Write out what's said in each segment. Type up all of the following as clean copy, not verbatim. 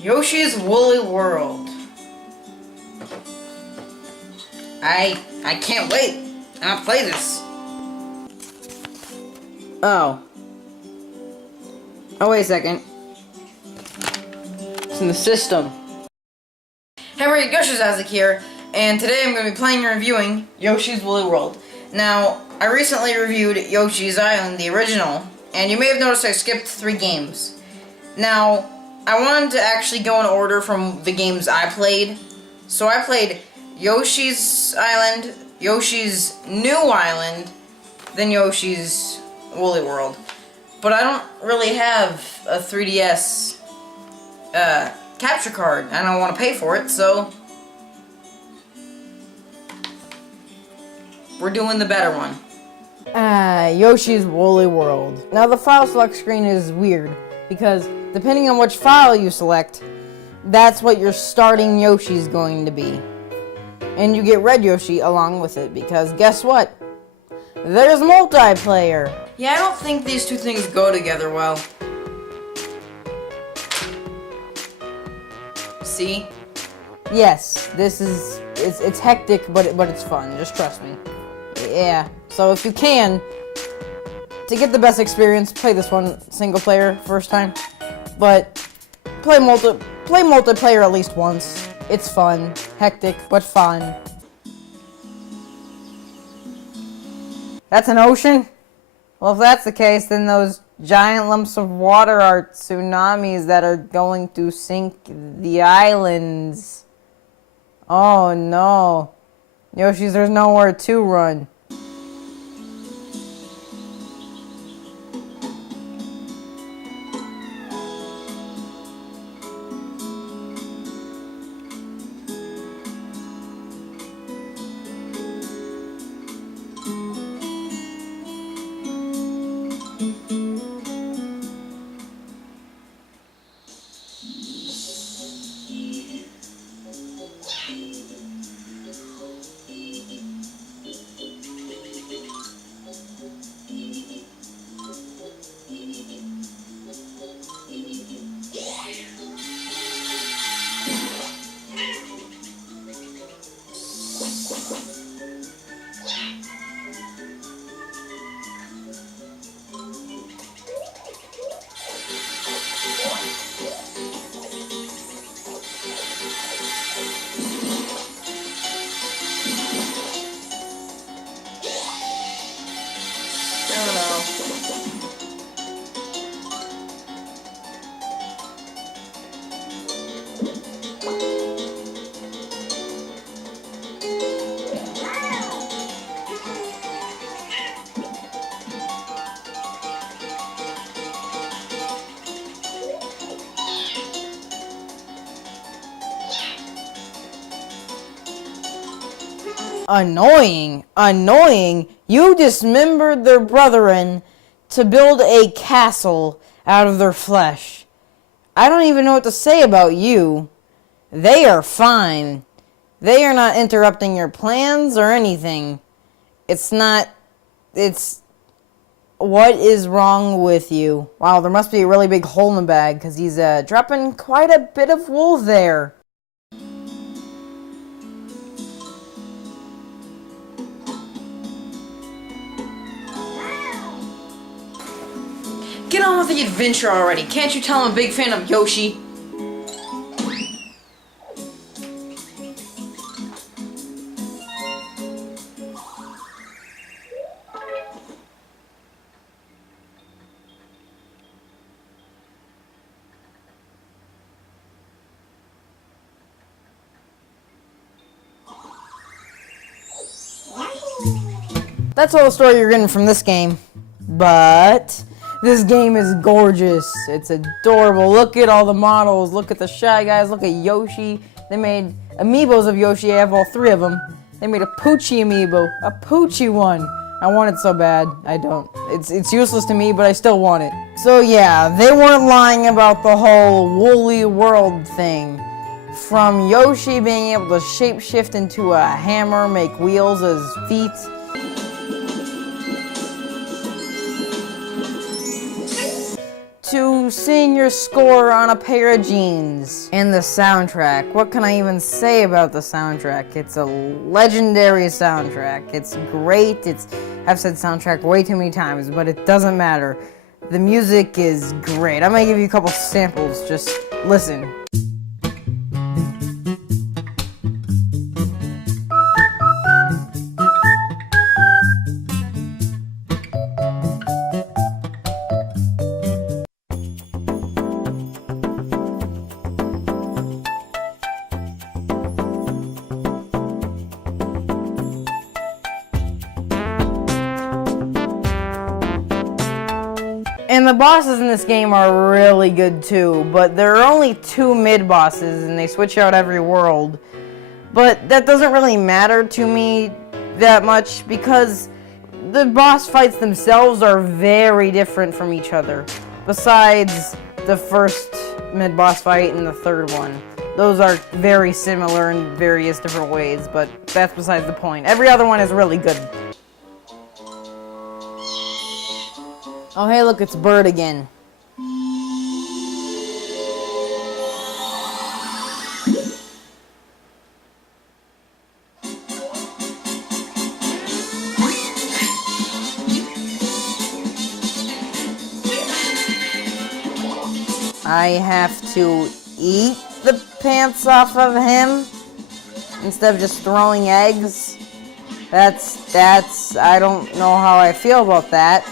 Yoshi's Woolly World. I can't wait. I'll play this. Oh. Oh, wait a second. It's in the system. Hey everybody, Yoshi's Isaac here, and today I'm going to be playing and reviewing Yoshi's Woolly World. Now, I recently reviewed Yoshi's Island, the original, and you may have noticed I skipped 3 games. Now, I wanted to actually go in order from the games I played. So I played Yoshi's Island, Yoshi's New Island, then Yoshi's Woolly World. But I don't really have a 3DS capture card. I don't want to pay for it, so we're doing the better one. Yoshi's Woolly World. Now the file select screen is weird, because depending on which file you select, that's what your starting Yoshi is going to be. And you get Red Yoshi along with it, because guess what? There's multiplayer! Yeah, I don't think these two things go together well. See? Yes, this is, it's hectic, but it's fun, just trust me. Yeah, so if you can, to get the best experience, play this one single player first time. But play multiplayer at least once. It's fun, hectic, but fun. That's an ocean? Well, if that's the case, then those giant lumps of water are tsunamis that are going to sink the islands. Oh no. Yoshi's, there's nowhere to run. I don't know. Annoying. You dismembered their brethren to build a castle out of their flesh. I don't even know what to say about you. They are fine. They are not interrupting your plans or anything. What is wrong with you? Wow, there must be a really big hole in the bag, because he's dropping quite a bit of wool there. Get on with the adventure already. Can't you tell I'm a big fan of Yoshi? That's all the story you're getting from this game. But this game is gorgeous. It's adorable. Look at all the models. Look at the Shy Guys. Look at Yoshi. They made amiibos of Yoshi. I have all 3 of them. They made a Poochie amiibo. A Poochie one. I want it so bad. I don't. It's useless to me, but I still want it. So yeah, they weren't lying about the whole Woolly World thing. From Yoshi being able to shapeshift into a hammer, make wheels as feet, to to seeing your score on a pair of jeans. And the soundtrack. What can I even say about the soundtrack? It's a legendary soundtrack. It's great. I've said soundtrack way too many times, but it doesn't matter. The music is great. I'm gonna give you a couple samples. Just listen. And the bosses in this game are really good too, but there are only 2 mid-bosses and they switch out every world. But that doesn't really matter to me that much because the boss fights themselves are very different from each other. Besides the first mid-boss fight and the third one. Those are very similar in various different ways, but that's besides the point. Every other one is really good. Oh hey, look, it's Bird again. I have to eat the pants off of him instead of just throwing eggs. That's, I don't know how I feel about that.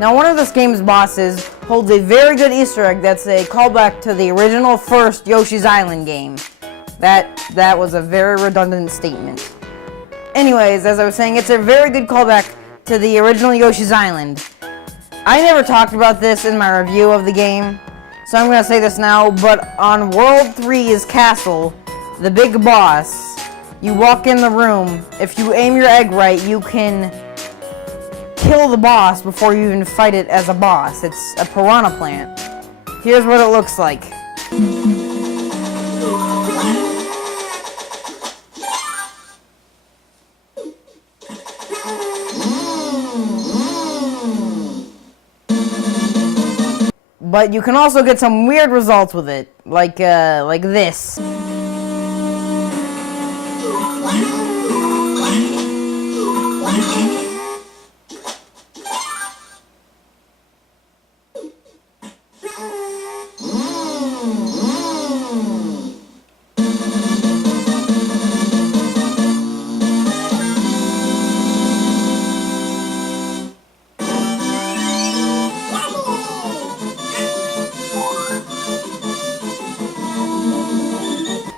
Now, one of this game's bosses holds a very good Easter egg that's a callback to the original first Yoshi's Island game. That was a very redundant statement. Anyways, as I was saying, it's a very good callback to the original Yoshi's Island. I never talked about this in my review of the game, so I'm going to say this now, but on World 3's castle, the big boss, you walk in the room, if you aim your egg right, you can kill the boss before you even fight it as a boss. It's a piranha plant. Here's what it looks like. But you can also get some weird results with it, like this.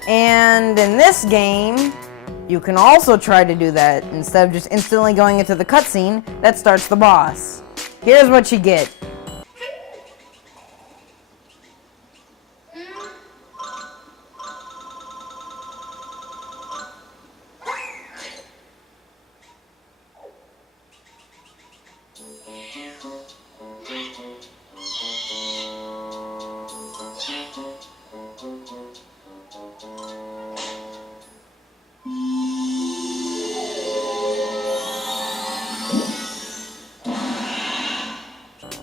And in this game, you can also try to do that instead of just instantly going into the cutscene that starts the boss. Here's what you get.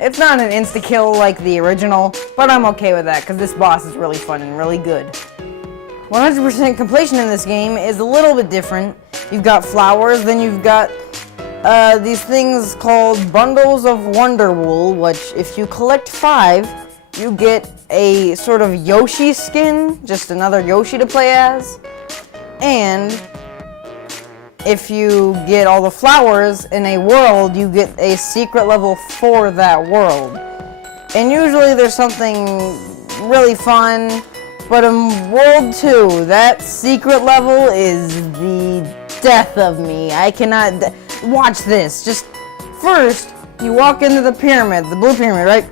It's not an insta-kill like the original, but I'm okay with that because this boss is really fun and really good. 100% completion in this game is a little bit different. You've got flowers, then you've got these things called bundles of Wonder Wool, which if you collect 5, you get a sort of Yoshi skin, just another Yoshi to play as. And if you get all the flowers in a world, you get a secret level for that world. And usually there's something really fun, But in World 2, that secret level is the death of me. I cannot... Watch this. Just first, you walk into the pyramid, the blue pyramid, right?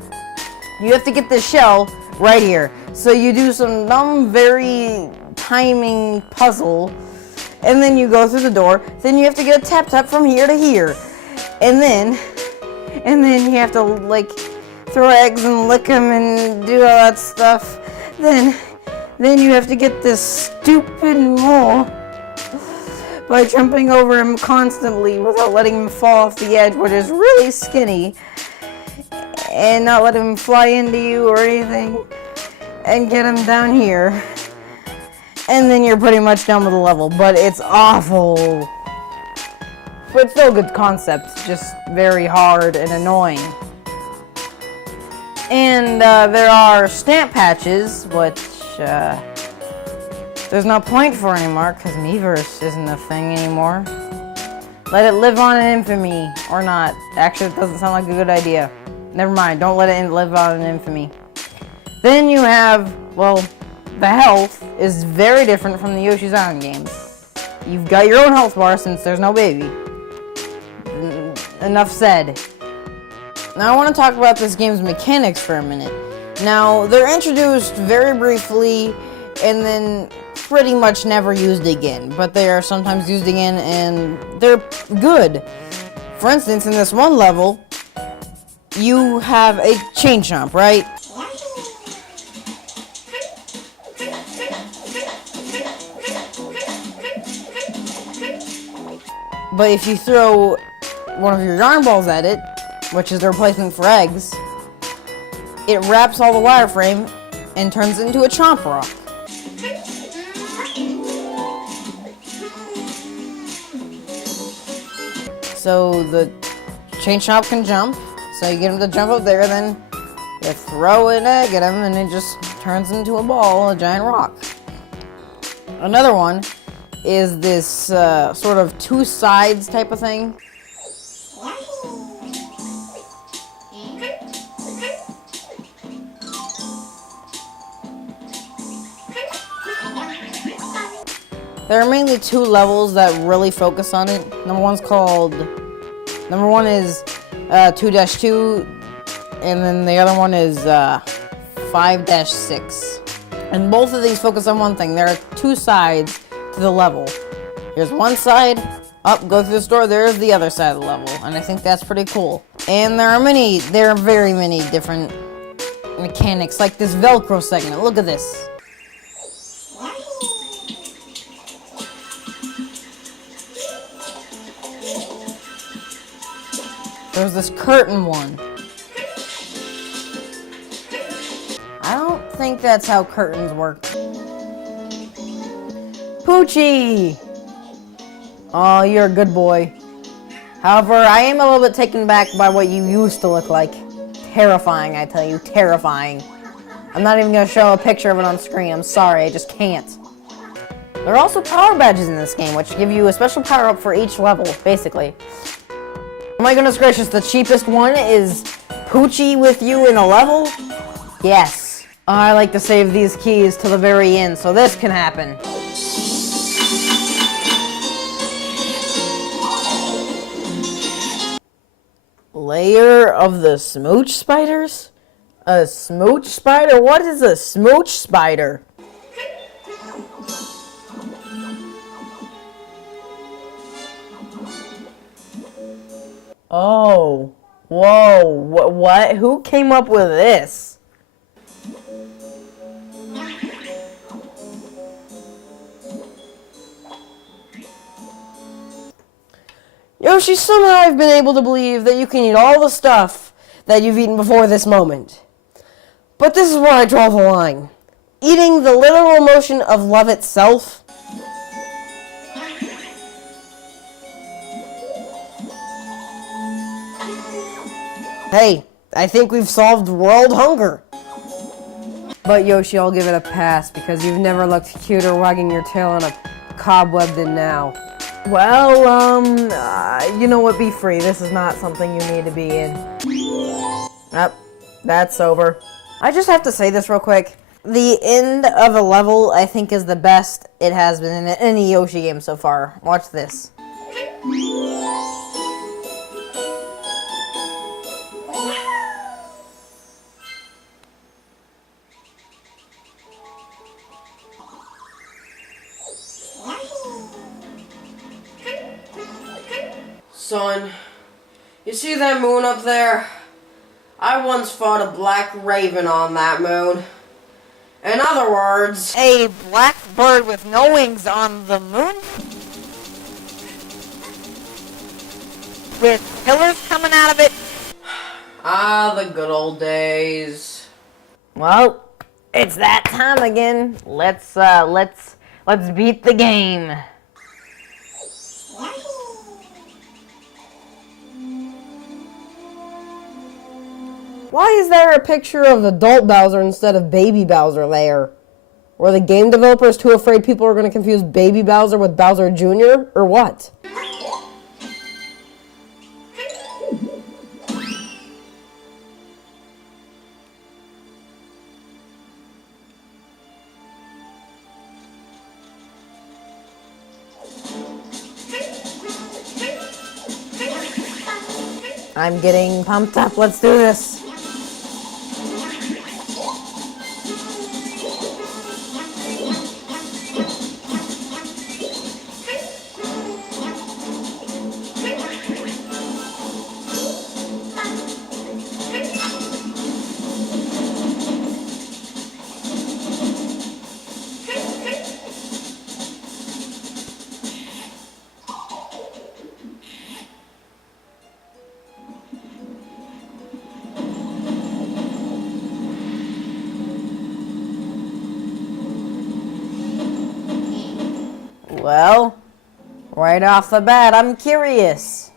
You have to get this shell right here. So you do some dumb, very timing puzzle, and then you go through the door. Then you have to get a tap from here to here. And then you have to, like, throw eggs and lick them and do all that stuff. Then you have to get this stupid mole by jumping over him constantly without letting him fall off the edge, which is really skinny, and not let him fly into you or anything, and get him down here. And then you're pretty much done with the level, but it's awful. But still a good concept, just very hard and annoying. And there are stamp patches, which there's no point for anymore, because Miiverse isn't a thing anymore. Let it live on in infamy, or not. Actually, it doesn't sound like a good idea. Never mind, don't let it live on in infamy. Then you have, well, the health is very different from the Yoshi's Island games. You've got your own health bar since there's no baby. Enough said. Now I want to talk about this game's mechanics for a minute. Now, they're introduced very briefly and then pretty much never used again, but they are sometimes used again and they're good. For instance, in this one level, you have a chain jump, right? But if you throw one of your yarn balls at it, which is the replacement for eggs, it wraps all the wireframe and turns it into a chomp rock. So the chain chomp can jump, so you get him to jump up there, then you throw an egg at him and it just turns into a ball, a giant rock. Another one is this sort of two sides type of thing. There are mainly two levels that really focus on it. Number one is 2-2, and then the other one is 5-6. And both of these focus on one thing. There are two sides to the level. Here's one side, up, go through this door, there's the other side of the level. And I think that's pretty cool. And there are very many different mechanics, like this Velcro segment. Look at this. There's this curtain one. I don't think that's how curtains work. Poochie! Oh, you're a good boy. However, I am a little bit taken back by what you used to look like. Terrifying, I tell you, terrifying. I'm not even going to show a picture of it on screen. I'm sorry, I just can't. There are also power badges in this game, which give you a special power-up for each level, basically. Oh my goodness gracious, the cheapest one is Poochie with you in a level? Yes. I like to save these keys to the very end, so this can happen. Layer of the smooch spiders? A smooch spider? What is a smooch spider? Oh, whoa, what? Who came up with this? Yoshi, somehow I've been able to believe that you can eat all the stuff that you've eaten before this moment. But this is where I draw the line. Eating the literal emotion of love itself. Hey, I think we've solved world hunger. But Yoshi, I'll give it a pass because you've never looked cuter wagging your tail on a cobweb than now. Well, you know what, be free. This is not something you need to be in. Yep, that's over. I just have to say this real quick. The end of a level, I think, is the best it has been in any Yoshi game so far. Watch this. Son, you see that moon up there? I once fought a black raven on that moon. In other words, A black bird with no wings on the moon? With pillars coming out of it? the good old days. Well, it's that time again. Let's beat the game. Why is there a picture of adult Bowser instead of baby Bowser there? Were the game developers too afraid people are going to confuse baby Bowser with Bowser Jr. or what? I'm getting pumped up. Let's do this. Well, right off the bat, I'm curious.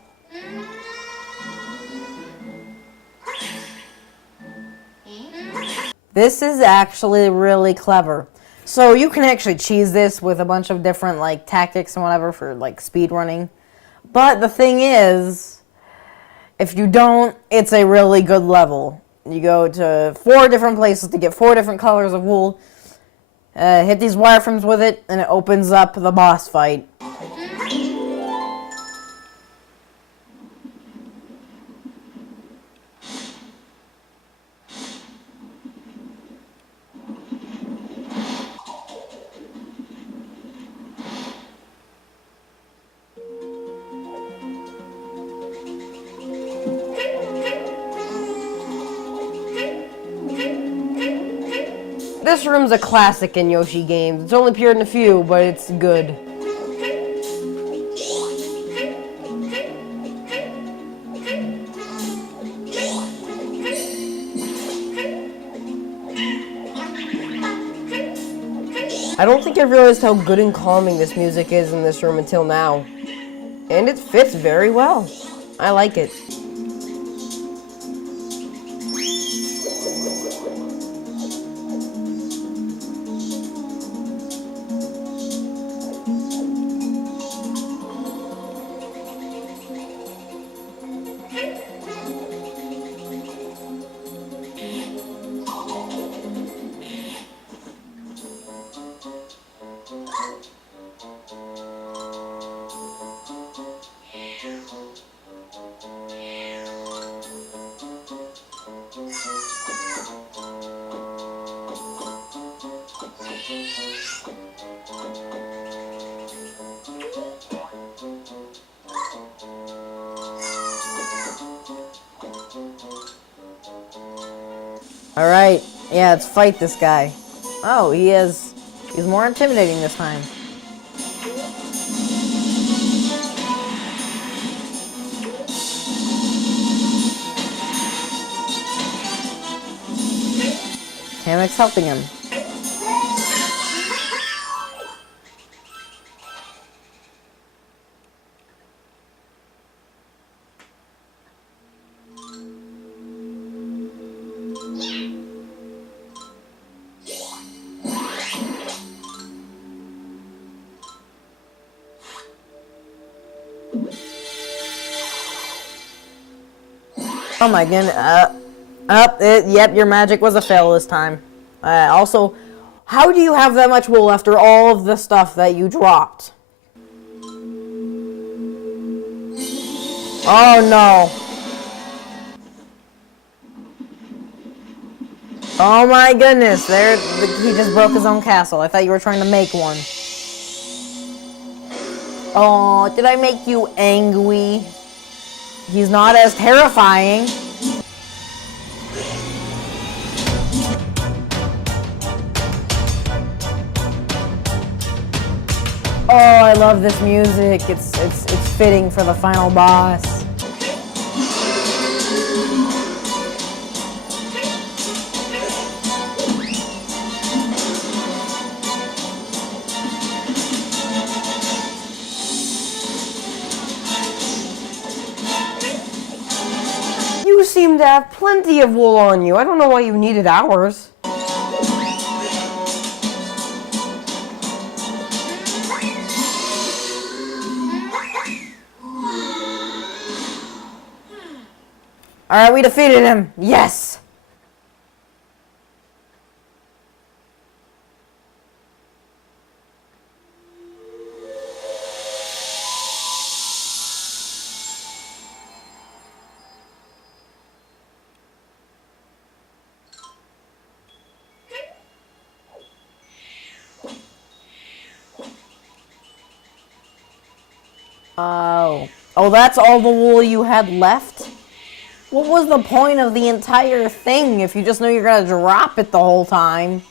This is actually really clever. So you can actually cheese this with a bunch of different like tactics and whatever for like speed running. But the thing is, if you don't, it's a really good level. You go to 4 different places to get 4 different colors of wool. Hit these wireframes with it, and it opens up the boss fight. This room's a classic in Yoshi games. It's only appeared in a few, but it's good. I don't think I've realized how good and calming this music is in this room until now. And it fits very well. I like it. Alright, yeah, let's fight this guy. Oh, he's more intimidating this time. Kamek's helping him. Oh my goodness. Yep, your magic was a fail this time. Also, How do you have that much wool after all of the stuff that you dropped? Oh no. Oh my goodness, he just broke his own castle. I thought you were trying to make one. Oh, did I make you angry? He's not as terrifying. Oh, I love this music. It's fitting for the final boss. You seem to have plenty of wool on you. I don't know why you needed ours. Alright, we defeated him. Yes! Oh, that's all the wool you had left? What was the point of the entire thing if you just know you're gonna drop it the whole time?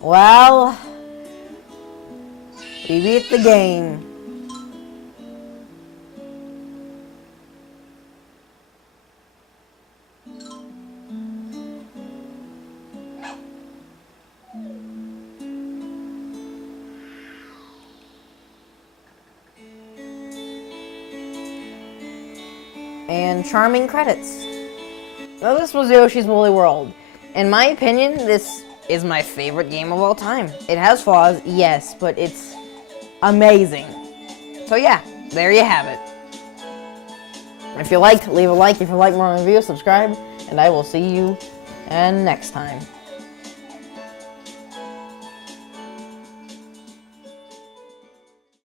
Well, we beat the game. And charming credits. Now this was Yoshi's Woolly World. In my opinion, this is my favorite game of all time. It has flaws, yes, but it's amazing. So yeah, there you have it. If you liked, leave a like. If you like more reviews, subscribe, and I will see you next time.